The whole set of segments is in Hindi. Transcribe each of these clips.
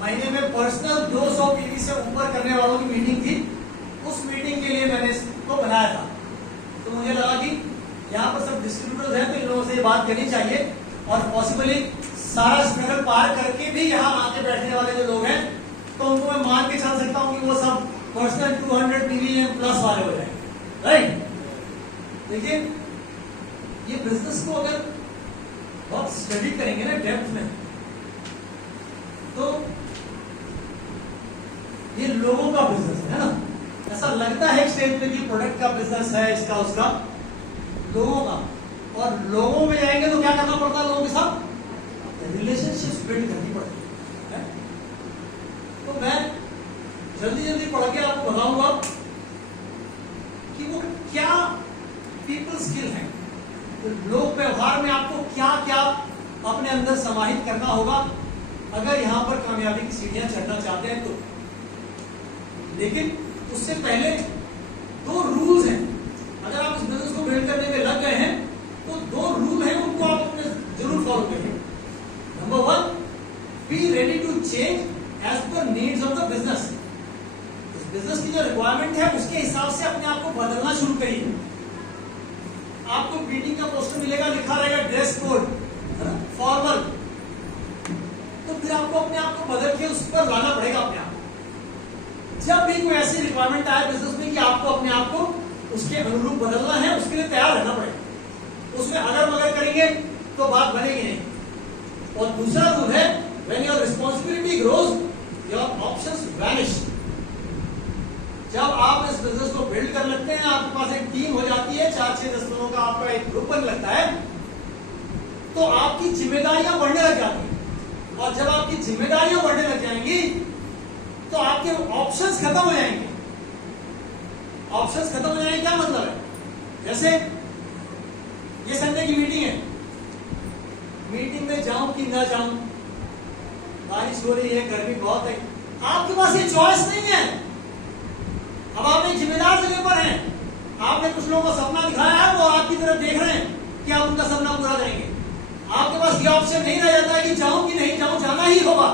महीने में पर्सनल 200 पीवी से ऊपर करने वालों की मीटिंग थी। उस मीटिंग के लिए मैंने इसको बनाया था। तो मुझे लगा कि यहाँ पर सब डिस्ट्रीब्यूटर्स हैं, तो इन लोगों से ये बात करनी चाहिए और पॉसिबली सारा स्ट्रगल पार करके भी यहाँ आके बैठने वाले जो लोग हैं, तो उनको मैं मान के चल सकता हूँ कि वो सब पर्सनल 200 पीवी प्लस वाले हो जाएंगे, राइट। देखिए, ये बिजनेस को अगर बहुत स्टडी करेंगे ना डेप्थ में, तो ये लोगों का बिजनेस है ना। ऐसा लगता है एक स्टेज पे कि प्रोडक्ट का बिजनेस है, इसका उसका, लोगों का। और लोगों में जाएंगे तो क्या करना पड़ता है, लोगों के साथ रिलेशनशिप बिल्ड करनी पड़ती है। तो मैं जल्दी जल्दी पढ़ के आपको बताऊंगा कि वो क्या पीपल स्किल है, लोक व्यवहार में आपको क्या क्या अपने अंदर समाहित करना होगा अगर यहां पर कामयाबी की सीढ़ियां चढ़ना चाहते हैं तो। लेकिन उससे पहले 2 रूल्स हैं। अगर आप इस बिजनेस को बिल्ड करने में लग गए हैं तो 2 रूल हैं, उनको आप अपने जरूर फॉलो करिए। Number 1, be ready to change as per needs of the business. इस बिजनेस की जो रिक्वायरमेंट है उसके हिसाब से अपने आप को बदलना शुरू करिए। आपको मीटिंग का पोस्टर मिलेगा, लिखा रहेगा ड्रेस कोड, फॉर्मल, तो फिर आपको अपने आप को बदल के उस पर लाना पड़ेगा अपने आप। जब भी कोई ऐसी रिक्वायरमेंट आए बिजनेस में कि आपको अपने आप को उसके अनुरूप बदलना है, उसके लिए तैयार रहना पड़ेगा। उसमें अगर मगर करेंगे तो बात बनेगी नहीं। और दूसरा रूल है, when your responsibility grows your options vanish. जब आप इस बिजनेस को बिल्ड कर लेते हैं, आपके पास एक टीम हो जाती है, 4-6-10 लोगों का आपका एक ग्रुप बन लगता है, तो आपकी जिम्मेदारियां बढ़ने लग जाती हैं। और जब आपकी जिम्मेदारियां बढ़ने लग जाएंगी तो आपके ऑप्शंस खत्म हो जाएंगे। ऑप्शंस खत्म हो जाएंगे क्या मतलब है? जैसे ये संडे की मीटिंग है, मीटिंग में जाऊं कि ना जाऊं, बारिश हो रही है, गर्मी बहुत है, आपके पास ये चॉइस नहीं है। अब आप एक जिम्मेदार जगह पर हैं, आपने कुछ लोगों को सपना दिखाया है, वो आपकी तरफ देख रहे हैं कि आप उनका सपना पूरा करेंगे। आपके पास ये ऑप्शन नहीं रह जाता है कि जाऊं कि नहीं जाऊं, जाना ही होगा।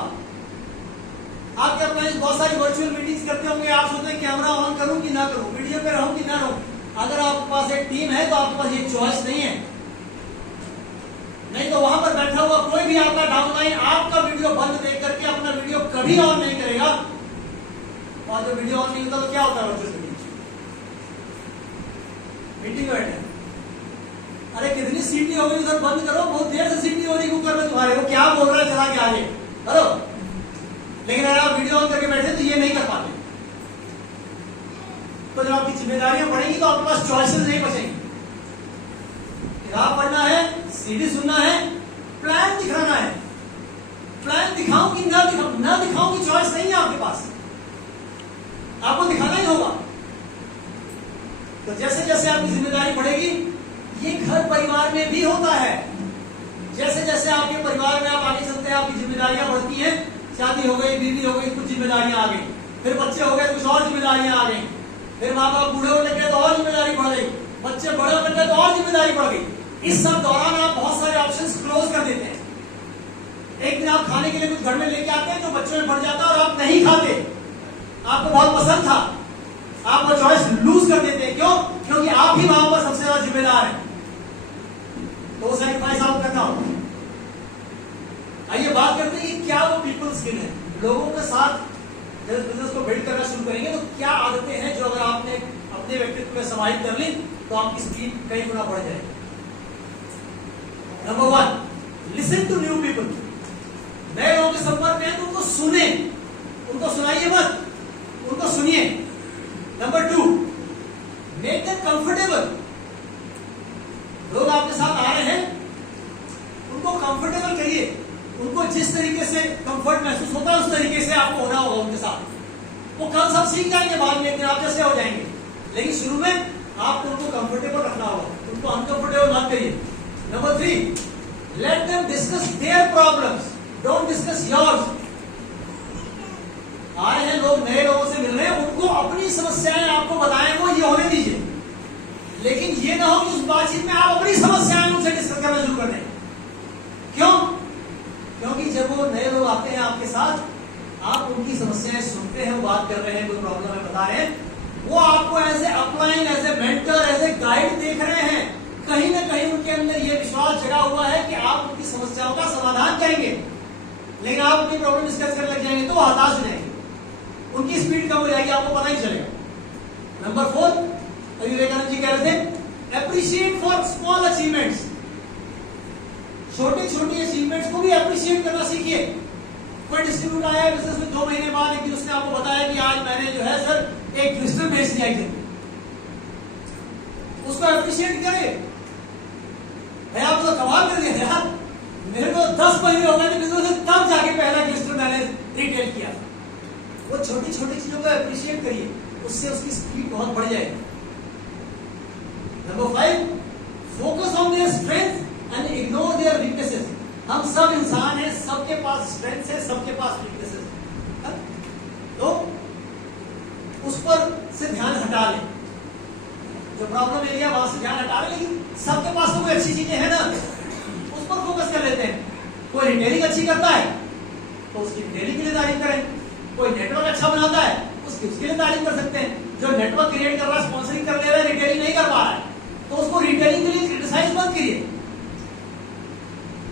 आपके अपना बहुत सारी वर्चुअल मीटिंग्स करते होंगे, आप सोचते हैं कैमरा ऑन करूं कि ना करूं, वीडियो पे रहूं कि ना रहूं। अगर आपके पास एक टीम है तो आपके पास ये चॉइस नहीं है। नहीं तो वहां पर बैठा हुआ कोई भी आपका डाउनलाइन आपका वीडियो बंद देख करके अपना वीडियो कभी ऑन नहीं करेगा। और जब वीडियो ऑन नहीं होता तो क्या होता है वर्चुअल मीटिंग बैठे, अरे कितनी सीटी हो गई, उधर बंद करो, बहुत देर से सीटी हो रही कुकर में तुम्हारे, वो क्या बोल रहा है चला के आगे करो। लेकिन अगर आप वीडियो ऑन करके बैठे तो ये नहीं कर पाते। तो जब आपकी जिम्मेदारियां बढ़ेंगी तो आपके पास चॉइसेस नहीं बचेंगी। किताब पढ़ना है, सीडी सुनना है, प्लान दिखाना है। प्लान दिखाऊं कि ना दिखाऊं की चॉइस नहीं है आपके पास, आपको दिखाना ही होगा। तो जैसे जैसे आपकी जिम्मेदारी बढ़ेगी, ये घर परिवार में भी होता है। जैसे जैसे आपके परिवार में आप आगे चलते हैं, आपकी जिम्मेदारियां बढ़ती हैं। शादी हो गई, बीवी हो गई, कुछ जिम्मेदारियां आ गई, फिर बच्चे हो गए, कुछ और जिम्मेदारियां आ गई, फिर माँ बाप बूढ़े होने लगे तो और जिम्मेदारी बढ़ गई, बच्चे बड़े होने लगे तो और जिम्मेदारी बढ़ गई। इस सब दौरान आप बहुत सारे ऑप्शंस क्लोज कर देते हैं। एक दिन आप खाने के लिए कुछ घर में लेके आते हैं जो बच्चों में बढ़ जाता है और आप नहीं खाते, आपको बहुत पसंद था, आप वो चॉइस लूज कर देते हैं। क्यों? क्योंकि आप ही वहां पर सबसे ज्यादा जिम्मेदार हैं, तो वो सैक्रिफाइस आपको करना होगा। आइए बात करते हैं कि क्या वो पीपल स्किल है। लोगों के साथ जब बिजनेस को बिल्ड करना शुरू करेंगे तो क्या आदतें हैं जो अगर आपने अपने व्यक्तित्व में समाहित कर ली तो आपकी स्पीड कई गुना बढ़ जाएगी। Number 1, listen to new people. नए लोगों के संपर्क में तो उनको सुने, उनको सुनाइए मत, उनको सुनिए। Number 2, make them comfortable. लोग आपके साथ आ रहे हैं, उनको कंफर्टेबल करिए, उनको जिस तरीके से कंफर्ट महसूस होता है उस तरीके से आपको होना होगा उनके साथ। वो कल सब सीख जाएंगे, बाद में एक दिन आप जैसे हो जाएंगे, लेकिन शुरू में आपको उनको कंफर्टेबल रखना होगा, उनको अनकंफर्टेबल मत करिए। Number 3, let them discuss their problems, don't discuss yours. आ रहे हैं लोग, नए लोगों से मिल रहे हैं, उनको अपनी समस्याएं आपको बताएं, वो ये होने दीजिए। लेकिन ये ना हो कि उस बातचीत में आप अपनी समस्याएं उनसे डिस्कस करना शुरू कर दें। क्यों? क्योंकि जब वो नए लोग आते हैं आपके साथ, आप उनकी समस्याएं सुनते हैं, वो बात कर रहे हैं, कोई प्रॉब्लम है बता रहे हैं, वो आपको as a upline, as a mentor, as a guide देख रहे हैं। कहीं ना कहीं उनके अंदर ये विश्वास जगा हुआ है कि आप उनकी समस्याओं का समाधान करेंगे, लेकिन आप अपनी प्रॉब्लम डिस्कस करने लग जाएंगे तो वो हताश हो जाएंगे, उनकी स्पीड कम हो जाएगी, आपको पता ही चलेगा। नंबर 4, विवेकानंद जी कह रहे थे एप्रिशिएट फॉर स्मॉल अचीवमेंट्स। छोटी छोटी अचीवमेंट्स को भी एप्रिशिएट करना सीखिए। कोई डिस्ट्रीब्यूट आया बिजनेस में 2 महीने बाद, एक दिन उसने आपको बताया कि आज मैंने जो है सर एक क्रिस्टल बेच दिया, एक दिन उसको एप्रिशिएट करें। भैया आप तो कमाल कर दिया यार, मेरे को 10 महीने हो गए थे बिजनेस में, तब जाके पहला क्रिस्टल मैंने रिटेल किया। वो छोटी छोटी चीजों को एप्रिशिएट करिए, उससे उसकी स्पीड बहुत बढ़ जाएगी। Number 5, focus on their strength and ignore their weaknesses. हम सब इंसान हैं, सबके पास स्ट्रेंथ है, सबके पास वीकनेसेस है, तो उस पर से ध्यान हटा लें, जो प्रॉब्लम एरिया वहां से ध्यान हटा लें। लेकिन सबके पास तो कोई अच्छी चीजें हैं ना, उस पर फोकस कर लेते हैं। कोई रिटेलिंग अच्छी करता है तो उसकी रिटेलिंग के लिए तारीफ करें, कोई नेटवर्क अच्छा बनाता है उसके लिए तारीफ कर सकते हैं। जो नेटवर्क क्रिएट कर रहा है, स्पॉन्सरिंग कर ले रहा है, रिटेलिंग नहीं कर पा रहा है, तो उसको रिटेलिंग के लिए क्रिटिसाइज मत करिए।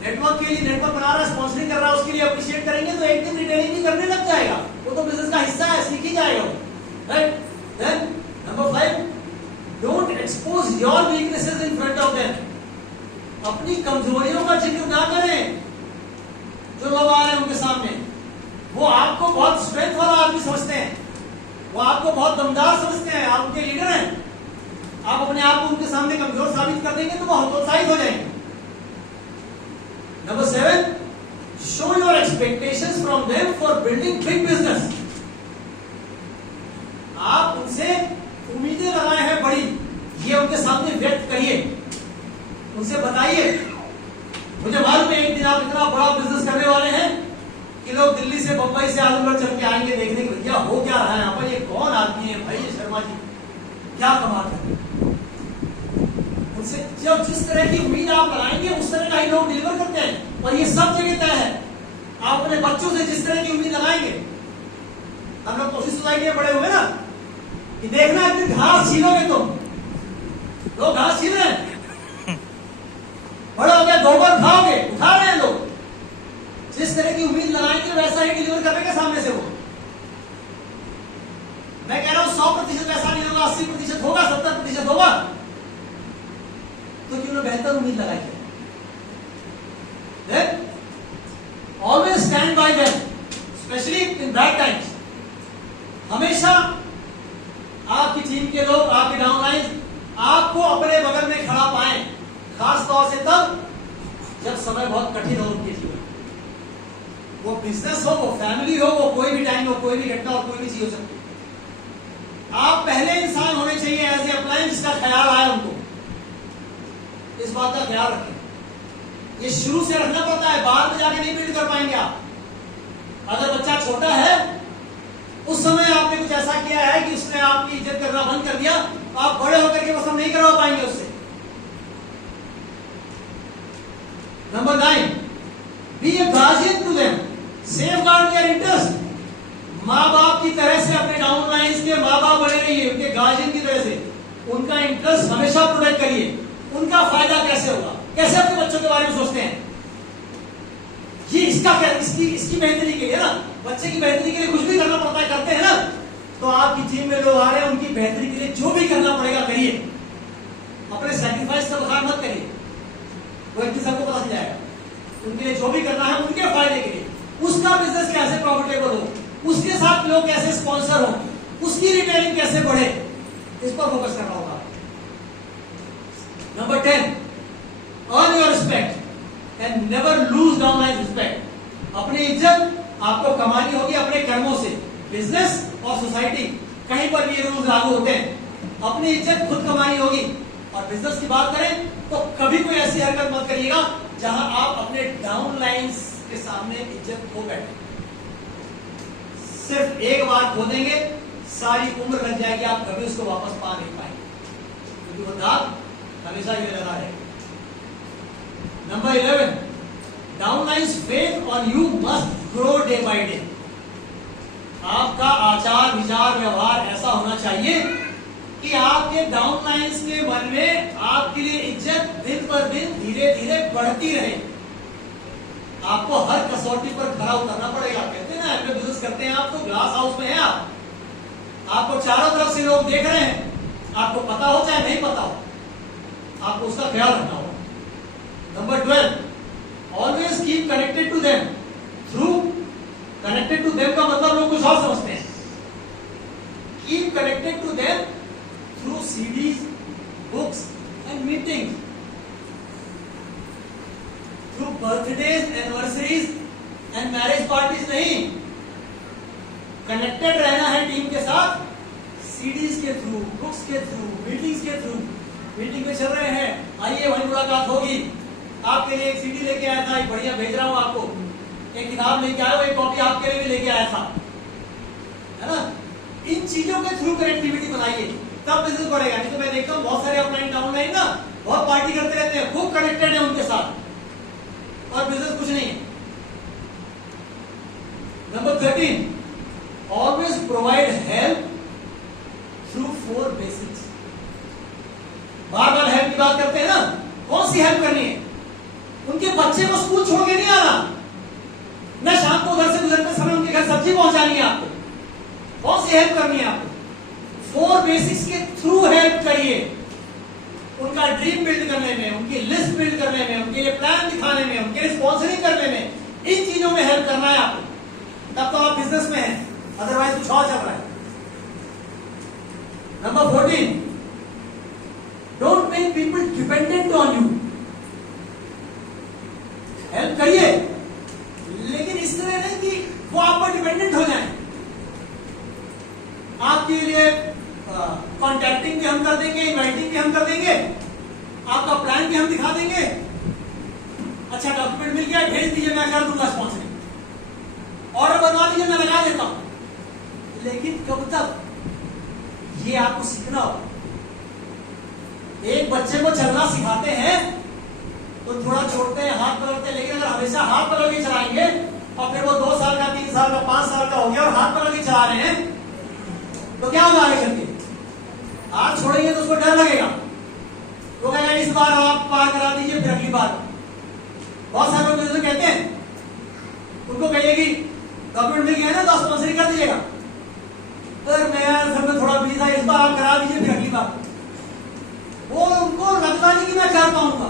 नेटवर्क के लिए नेटवर्क बना रहा है, स्पॉन्सरिंग कर रहा है, उसके लिए अप्रिशिएट करेंगे तो एक दिन रिटेलिंग भी करने लग जाएगा, वो तो बिजनेस का हिस्सा है, सीख ही जाएगा, right. Then number 5, don't expose your weaknesses in front of them. अपनी कमजोरियों का जिक्र ना करें जो लोग आ रहे हैं उनके सामने। वो आपको बहुत स्ट्रेंथ वाला आदमी समझते हैं, वो आपको बहुत दमदार समझते हैं, आप उनके लीडर हैं। आप अपने आप को उनके सामने कमजोर साबित कर देंगे तो वो हतोत्साहित हो जाएंगे। Number 7, show your expectations from them for building big business. आप उनसे उम्मीदें लगाए हैं बड़ी, ये उनके सामने व्यक्त करिए, उनसे बताइए। मुझे मालूम है एक दिन आप इतना बड़ा बिजनेस करने वाले हैं कि लोग दिल्ली से, बंबई से, आजमगढ़ चल के आएंगे देखने के, भैया हो क्या रहा है यहाँ पर, ये कौन आदमी है भाई, ये शर्मा जी क्या कमाल है। उनसे जब जिस तरह की उम्मीद आप लगाएंगे उस तरह का ही लोग डिलीवर करते हैं, और ये सब जगह तय है। आप अपने बच्चों से जिस तरह की उम्मीद लगाएंगे, हम लोग कोशिश सोसाइटी में बड़े हुए ना, कि देखना एक दिन घास छीलोगे तुम, लोग घास छील रहे हैं, बड़े हो गए गोबर खाओगे, उठा रहे हैं लोग। जिस तरह की उम्मीद लगाएंगे वैसा ही डिलीवर करेंगे सामने से वो। मैं कह रहा हूं 100% वैसा नहीं होगा, 80% होगा, 70% होगा, तो क्यों ना बेहतर उम्मीद लगाइए। Always stand by them, specially in bad times. हमेशा आपकी टीम के लोग, आपके डाउनलाइन आपको अपने बगल में खड़ा पाए, खास तौर से तब जब समय बहुत कठिन हो उनके जीवन। वो बिजनेस हो, वो फैमिली हो, वो कोई भी टाइम हो, कोई भी घटना और कोई भी चीज हो सकती है। आप पहले इंसान होने चाहिए एज ए अप्लायंस जिसका ख्याल आया उनको। इस बात का ख्याल रखें, ये शुरू से रखना पड़ता है, बाद में जाके नहीं बिल्ड कर पाएंगे आप। अगर बच्चा छोटा है, उस समय आपने कुछ ऐसा किया है कि उसने आपकी इज्जत करना बंद कर दिया, तो आप बड़े होकर के पसंद नहीं करवा पाएंगे उससे। Number 9, be a guardian to them, safeguard their interest. माँ बाप की तरह से अपने डाउनलाइंस के माँ बाप बने रहिए, उनके गार्जियन की तरह से उनका इंटरेस्ट हमेशा प्रोटेक्ट करिए। उनका फायदा कैसे होगा, कैसे अपने बच्चों के बारे में सोचते हैं, ये इसकी बेहतरी के लिए ना, बच्चे की बेहतरी के लिए कुछ भी करना पड़ता है, करते हैं ना। तो आपकी टीम में लोग आ रहे हैं, उनकी बेहतरी के लिए जो भी करना पड़ेगा करिए, अपने सैक्रिफाइस का बखान मत करिए, वो एक दिन सबको पता चल जाएगा। उनके लिए जो भी करना है उनके फायदे के लिए, उसका बिजनेस कैसे प्रॉफिटेबल हो, उसके साथ लोग कैसे स्पॉन्सर हो, उसकी रिटेलिंग कैसे बढ़े, इस पर फोकस करना होगा। Number 10, earn your respect and never lose downline respect. अपनी इज्जत आपको कमानी होगी अपने कर्मों से। बिजनेस और सोसाइटी कहीं पर भी ये रूल लागू होते हैं, अपनी इज्जत खुद कमानी होगी। और बिजनेस की बात करें तो कभी कोई ऐसी हरकत मत करिएगा जहां आप अपने डाउनलाइंस के सामने इज्जत खो बैठे। सिर्फ एक बार खो देंगे, सारी उम्र लग जाएगी, आप कभी उसको वापस पा नहीं पाएंगे, क्योंकि वो दाग हमेशा ये लगा है। Number 11, downlines faith on you must grow day by day. विचार व्यवहार ऐसा होना चाहिए कि आपके डाउनलाइंस के मन में आपके लिए इज्जत दिन पर दिन धीरे धीरे बढ़ती रहे। आपको हर कसौटी पर खरा उतरना पड़ेगा। कहते हैं ना, अपने बिजनेस करते हैं आप तो ग्लास हाउस में है आप, आपको चारों तरफ से लोग देख रहे हैं, आपको पता हो चाहे नहीं पता हो, आपको उसका ख्याल रखना होगा। Number 12, always keep connected to them through, connected to them का मतलब लोग कुछ और समझते हैं। Keep connected to them through CDs, books and meetings, through birthdays, anniversaries and marriage parties नहीं। कनेक्टेड रहना है टीम के साथ सीडीज के थ्रू, बुक्स के थ्रू, मीटिंग्स के थ्रू। मीटिंग में चल रहे हैं, आइए वही मुलाकात होगी। आपके लिए एक सीडी लेके आया था, एक बढ़िया भेज रहा हूं आपको, एक किताब लेके आया, एक कॉपी आपके लिए भी लेके आया था, है ना। इन चीजों के थ्रू कनेक्टिविटी बनाइए, तब बिजनेस बढ़ेगा। नहीं तो मैं देखता हूँ बहुत सारे अपलाइन डाउनलाइन ना बहुत पार्टी करते रहते हैं, खूब कनेक्टेड है उनके साथ और बिजनेस कुछ नहीं है। Number 13, always provide help through 4 basics. बार बार हेल्प की बात करते हैं ना, कौन सी हेल्प करनी है? उनके बच्चे को स्कूल छोड़ के नहीं आना, न शाम को घर से गुजरते समय उनके घर सब्जी पहुंचानी है आपको। कौन सी हेल्प करनी है आपको? 4 बेसिक्स के थ्रू हेल्प करिए। उनका ड्रीम बिल्ड करने में, उनकी लिस्ट बिल्ड करने में, उनके लिए प्लान दिखाने में, उनके लिए स्पॉन्सरिंग करने में, इन चीजों में हेल्प करना है आपको। तब तो आप बिजनेस में हैं, अदरवाइज कुछ और चल रहा है। Number 14, don't make people dependent on you. Help करिए लेकिन इस तरह नहीं कि वो आप पर डिपेंडेंट हो जाए। आपके लिए कॉन्टैक्टिंग भी हम कर देंगे, इनवाइटिंग भी हम कर देंगे, आपका प्लान भी हम दिखा देंगे। अच्छा डॉक्यूमेंट मिल गया, भेज दीजिए, मैं कर दूंगा स्पॉन्सरिंग। ऑर्डर बनवा दीजिए, मैं लगा देता हूं। लेकिन कब तक? ये आपको सीखना होगा। एक बच्चे को चलना सिखाते हैं तो थोड़ा छोड़ते हैं, हाथ पकड़ते हैं, लेकिन अगर हमेशा हाथ पकड़ के चलाएंगे और फिर वो 2 साल का, 3 साल का, 5 साल का हो गया और हाथ पकड़ के चला रहे हैं, तो क्या होगा आगे चल के? हाथ छोड़ेंगे तो उसको डर लगेगा, वो कहेगा इस बार आप पार करा दीजिए, फिर अगली बार। बहुत सारे लोग जैसे कहते हैं, उनको कहिए कि डॉक्यूमेंट मिल गया ना तो स्पॉन्सरिंग कर दीजिएगा। अगर मैं सब में थोड़ा बिजी था, इस बार आप करा दीजिए, फिर अगली बार। वो उनको लगता नहीं कि मैं कर पाऊंगा।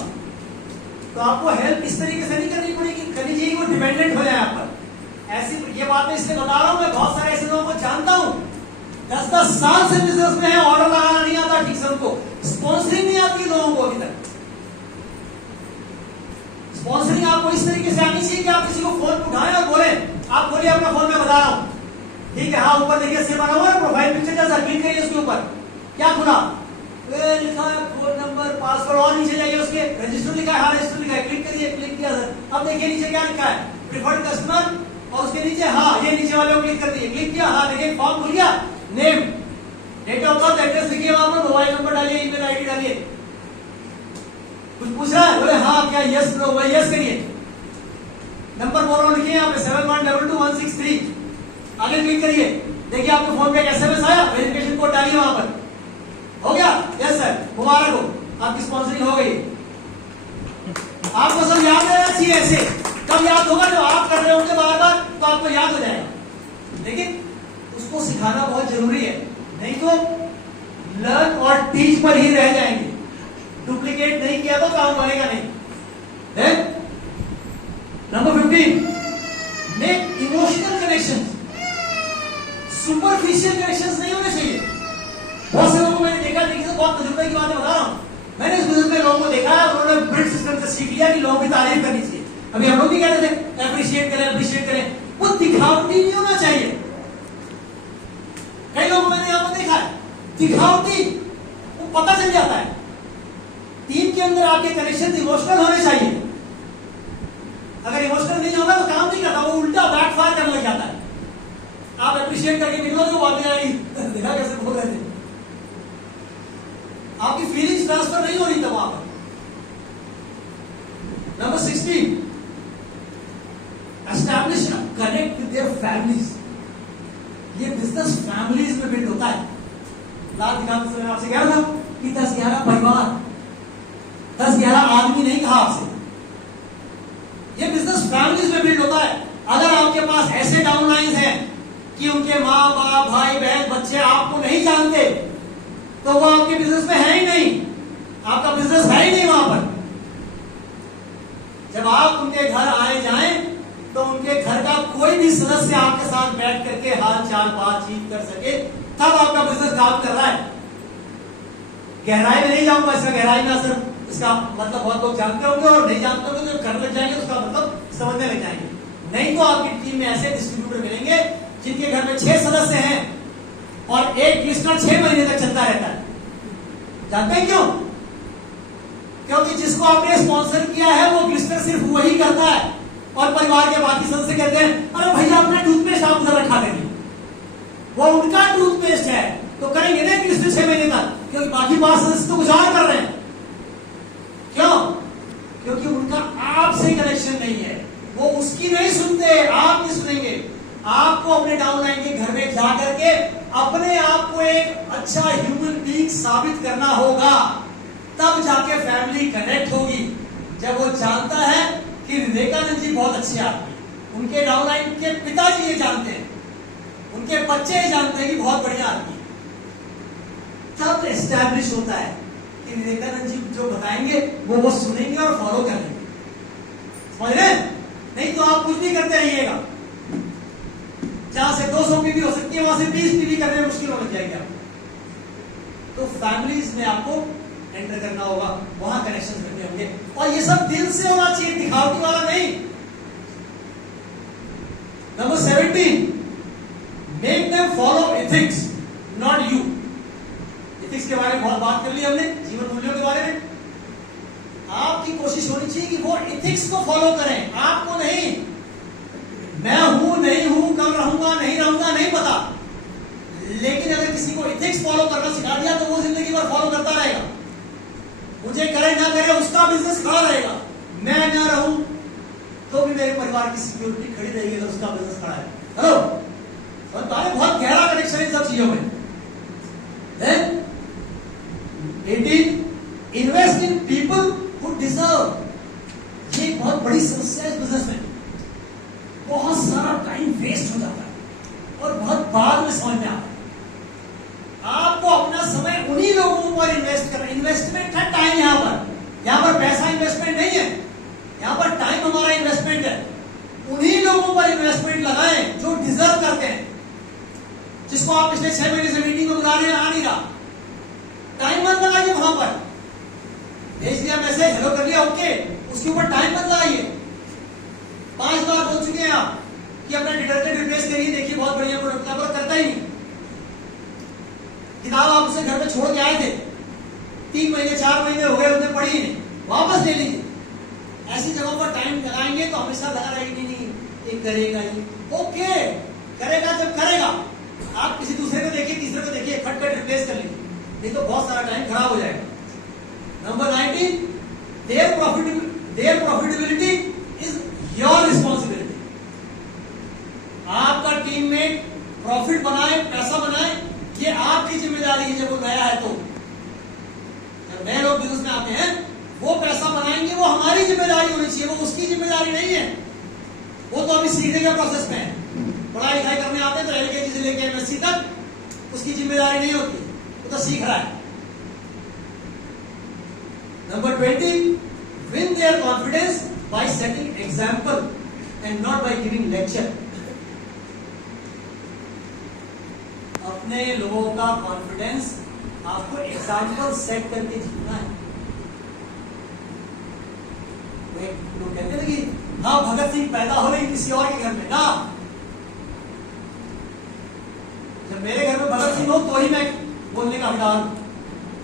तो आपको हेल्प इस तरीके से नहीं करनी पड़ेगी, करनी चाहिए वो डिपेंडेंट हो जाए आप पर। ऐसी ये बातें इसलिए बता रहा हूं, मैं बहुत सारे ऐसे लोगों को जानता हूं 10-10 साल से बिजनेस में है, ऑर्डर लगाना नहीं आता ठीक से, उनको स्पॉन्सरिंग नहीं आती लोगों को अभी तक। स्पॉन्सरिंग आपको इस तरीके से आनी चाहिए कि आप किसी को फोन उठाएं और बोले, आप बोलिए अपना फोन में बता रहा हूं, ठीक है, हाँ ऊपर देखिए से बना हुआ है प्रोफाइल पिक्चर जैसा, क्लिक करिए उसके ऊपर। क्या खुला? लिखा है फोन नंबर, पासवर्ड, और नीचे जाइए उसके रजिस्टर लिखा है, हाँ रजिस्टर लिखा है, क्लिक करिए, क्लिक किया सर। अब देखिए नीचे क्या लिखा है, प्रिफर्ड कस्टमर, और उसके नीचे हाँ ये नीचे वाले को क्लिक कर दिए, क्लिक किया, हाँ देखिए फॉर्म खुल गया, name, date of birth, address लिखिए, वहां पर मोबाइल नंबर डालिए, ईमेल आईडी डालिए। कुछ पूछ रहा है, बोले हाँ क्या, यस नो, वही यस करिए। नंबर बोल रहा हूं, लिखिए यहाँ पे 71222163, आगे क्लिक करिए, देखिए आपके फोन पे एक एसएमएस आया, वेरिफिकेशन कोड डालिए वहां पर, हो गया, यस सर, मुबारक हो, आपकी स्पॉन्सरिंग हो गई। आपको सब याद रहना चाहिए। ऐसे कब याद होगा? जो आप कर रहे होंगे बार बार, तो आपको याद हो जाएगा। लेकिन उसको सिखाना बहुत जरूरी है, नहीं तो लर्न और टीच पर ही रह जाएंगे। डुप्लीकेट नहीं किया तो काम बनेगा नहीं। Number 15, make emotional connection. Superficial connections नहीं होने चाहिए। बहुत से लोगों को मैंने देखा, देखिए तो बहुत तजुर्बे की बातें बता रहा हूं, मैंने इस बिजनेस में लोगों को देखा है, उन्होंने ब्रिट सिस्टम से सीख लिया कि लोगों की तारीफ करनी चाहिए। अभी हम लोग भी कहते थे अप्रिशिएट करें, अप्रिशिएट करें, वो दिखावटी नहीं होना चाहिए। कई लोगों को मैंने यहां पर देखा है दिखावटी, वो पता चल जाता है। टीम के अंदर आपके कनेक्शन इमोशनल होने चाहिए। अगर इमोशनल नहीं होगा तो काम नहीं करता, वो उल्टा बैकफायर करने लग जाता है। आप अप्रिशिएट करके निकलो तो बात नहीं, देखा कैसे बोल रहे थे, आपकी फीलिंग्स ट्रांसफर नहीं हो रही तब वहां पर। Number 16, establish a connect with their families. ये बिजनेस फैमिलीज में बिल्ड होता है। लाल दिखाते समय आपसे कह रहा था कि 10-11 परिवार, 10-11 आदमी नहीं कहा आपसे, ये बिजनेस फैमिलीज में बिल्ड होता है। अगर आपके पास ऐसे डाउनलाइंस हैं कि उनके माँ बाप भाई बहन बच्चे आपको नहीं जानते, तो वो आपके बिजनेस में है ही नहीं, आपका बिजनेस है ही नहीं वहां पर। जब आप उनके घर आए जाएं तो उनके घर का कोई भी सदस्य आपके साथ बैठ करके हाल चाल बातचीत कर सके, तब आपका बिजनेस काम कर रहा है। गहराई में नहीं जाऊंगा, इसका गहराई में असर, इसका मतलब बहुत लोग जानते होंगे और नहीं जानते होंगे, तो करने लग जाएंगे उसका मतलब समझने लग जाएंगे। नहीं तो आपकी टीम में ऐसे डिस्ट्रीब्यूटर मिलेंगे जिनके घर में 6 सदस्य हैं और एक ग्लिस्टर 6 महीने तक चलता रहता है। जानते हैं क्यों? क्योंकि जिसको आपने स्पॉन्सर किया है वो ग्लिस्टर सिर्फ वही करता है और परिवार के बाकी सदस्य कहते हैं अरे भैया अपना टूथपेस्ट आप जरा खा देंगे, वो उनका टूथपेस्ट है तो करेंगे ना ग्लिस्टर 6 महीने तक, क्योंकि बाकी बात सदस्य तो गुजार कर रहे हैं। क्यों? क्योंकि उनका आपसे कनेक्शन नहीं है, वो उसकी नहीं सुनते, आप नहीं सुनेंगे। आपको अपने डाउनलाइन के घर में जाकर के अपने आप को एक अच्छा ह्यूमन बीइंग साबित करना होगा, तब जाके फैमिली कनेक्ट होगी। जब वो जानता है कि विवेकानंद जी बहुत अच्छे आदमी, उनके डाउनलाइन के पिताजी ये जानते हैं, उनके बच्चे ये जानते हैं कि बहुत बढ़िया आदमी, तब एस्टैब्लिश होता है कि विवेकानंद जी जो बताएंगे वो सुनेंगे और फॉलो करेंगे। समझ रहे? नहीं तो आप कुछ भी करते रहिएगा, जहां से 200 पीवी हो सकती है वहां से 20 पीवी करने में मुश्किल होने जाएगी आपको। तो फैमिलीज में आपको एंटर करना होगा, वहां कनेक्शन करने होंगे, और ये सब दिल से होना चाहिए, दिखावटी वाला नहीं। Number 17, make them follow ethics not you. Ethics के बारे में बहुत बात कर ली हमने, जीवन मूल्यों के बारे में। आपकी कोशिश होनी चाहिए कि वो एथिक्स को फॉलो करें, आपको नहीं। मैं हूं नहीं हूं, कल रहूंगा नहीं रहूंगा नहीं पता, लेकिन अगर किसी को एथिक्स फॉलो करना सिखा दिया तो वो जिंदगी भर फॉलो करता रहेगा। मुझे करे ना करे उसका बिजनेस खड़ा रहेगा, मैं ना रहूं तो भी मेरे परिवार की सिक्योरिटी खड़ी रहेगी, तो उसका बिजनेस खड़ा है। हेलो, बहुत गहरा कनेक्शन है इन सब चीजों में। 18, invest in people who deserve. ये एक बहुत बड़ी समस्या है इस बिजनेस में, बहुत सारा टाइम वेस्ट हो जाता है और बहुत बाद में समझ में आता है। आपको अपना समय उन्हीं लोगों पर इन्वेस्ट करना, इन्वेस्टमेंट है टाइम। यहां पर पैसा इन्वेस्टमेंट नहीं है, यहां पर टाइम हमारा इन्वेस्टमेंट है। उन्हीं लोगों पर इन्वेस्टमेंट लगाएं जो डिजर्व करते हैं, जिसको आप पिछले 6 महीने से मीटिंग में बुला रहे हैं, आ नहीं रहा, टाइम मत लगाइए वहां पर। भेज दिया मैसेज, हेलो कर लिया, ओके, उसके ऊपर टाइम मत लगाइए। 5 बार बोल चुके हैं आप कि अपना डिटर्जेंट रिप्लेस करिए, देखिए बहुत बढ़िया प्रोडक्ट है, पर करता ही नहीं। किताब आप उसे घर में छोड़ के आए थे, 3 महीने 4 महीने हो गए, उसने पढ़ी नहीं, वापस ले लीजिए। ऐसी जगहों पर टाइम लगाएंगे तो हमेशा लगा रहेगा नहीं ये करेगा ही, ओके करेगा। जब करेगा आप किसी दूसरे को देखिए, तीसरे को देखिए, खटखट रिप्लेस कर लीजिए, नहीं तो बहुत सारा टाइम खराब हो जाएगा। Number 19, their profitability is your responsibility. आपका टीममेट प्रॉफिट बनाए, पैसा बनाए, ये आपकी जिम्मेदारी है। जब वो नया है तो, जब नए लोग बिजनेस में आते हैं, वो पैसा बनाएंगे, वो हमारी जिम्मेदारी होनी चाहिए, वो उसकी जिम्मेदारी नहीं है। वो तो अभी सीखने के प्रोसेस में है, पढ़ाई लिखाई करने आते हैं तो एलकेजी से लेकर एमएससी तक, उसकी जिम्मेदारी नहीं होती, वो तो सीख रहा है। Number 20, win their confidence by setting example and not by giving lecture. अपने लोगों का कॉन्फिडेंस आपको एग्जाम्पल सेट करके जीतना है। लोग कहते हैं कि हाँ भगत सिंह पैदा हो रही किसी और के घर में, ना, जब मेरे घर में भगत सिंह हो तो ही मैं बोलने का हकदार हूं।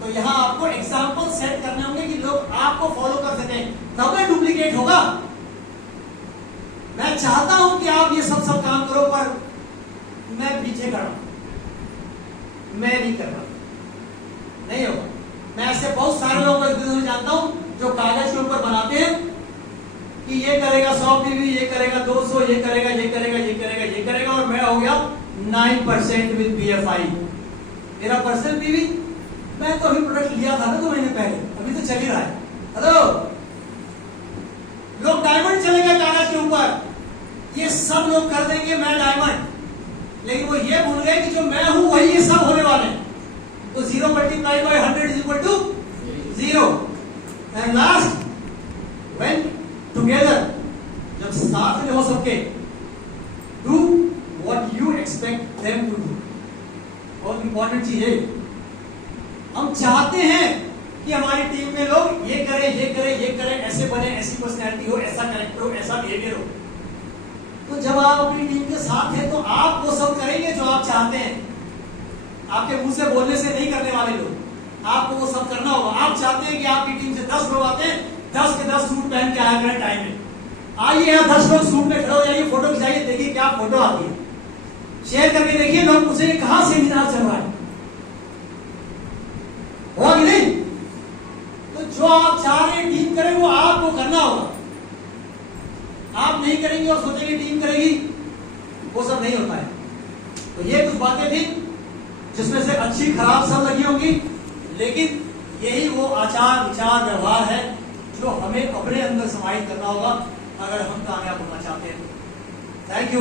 तो यहाँ आपको एग्जाम्पल सेट करने होंगे कि लोग आपको फॉलो कर सकें, तब मैं डुप्लीकेट होगा। मैं चाहता हूं कि आप ये सब काम करो, पर मैं पीछे कर रहा हूं, मैं नहीं कर रहा, नहीं होगा। मैं ऐसे बहुत सारे लोगों को जानता हूं जो कागज के ऊपर बनाते हैं कि ये करेगा 100 पीवी, ये करेगा 200, ये करेगा, ये करेगा, ये करेगा, ये करेगा, और मैं हो गया 9% विद BFI। मेरा पर्सनल पीवी, मैं तो अभी प्रोडक्ट लिया था ना 2 महीने पहले, अभी तो चल ही रहा है। हेलो, लोग डायमंड चलेंगे कागज के ऊपर, ये सब लोग कर देंगे मैं डायमंड, लेकिन वो ये भूल गए कि जो मैं हूं वही ये सब होने वाले हैं। तो 0 multiplied by 100 is equal to 0। And last, when together, जब साथ में हो सबके, do what you expect them to do. बहुत इंपॉर्टेंट चीज है। हम चाहते हैं कि हमारी टीम में लोग ये करें, ये करें, ये करें, ऐसे बने, ऐसी पर्सनैलिटी हो, ऐसा कैरेक्टर हो, ऐसा बिहेवियर हो। तो जब आप अपनी टीम के साथ हैं तो आप वो सब करेंगे जो आप चाहते हैं। आपके मुंह से बोलने से नहीं करने वाले लोग, आपको वो सब करना होगा। आप चाहते हैं कि आपकी टीम से 10 लोग आते हैं, 10 के 10 सूट पहन के आया करें टाइम में। आइए यहाँ 10 लोग सूट में खड़े हो जाइए, फोटो खिंचाइए, देखिए क्या फोटो आती है, शेयर करके देखिए, लोग पूछेंगे कहां से सेमिनार चल रहा है, होगा कि नहीं? तो जो आप चाह रहे हैं टीम करे वो आपको करना होगा। आप नहीं करेंगे और सोचेंगे टीम करेगी, वो सब नहीं होता है। तो ये कुछ बातें थी जिसमें से अच्छी खराब सब लगी होंगी, लेकिन यही वो आचार विचार व्यवहार है जो हमें अपने अंदर समाहित करना होगा अगर हम कामयाब होना चाहते हैं। Thank you.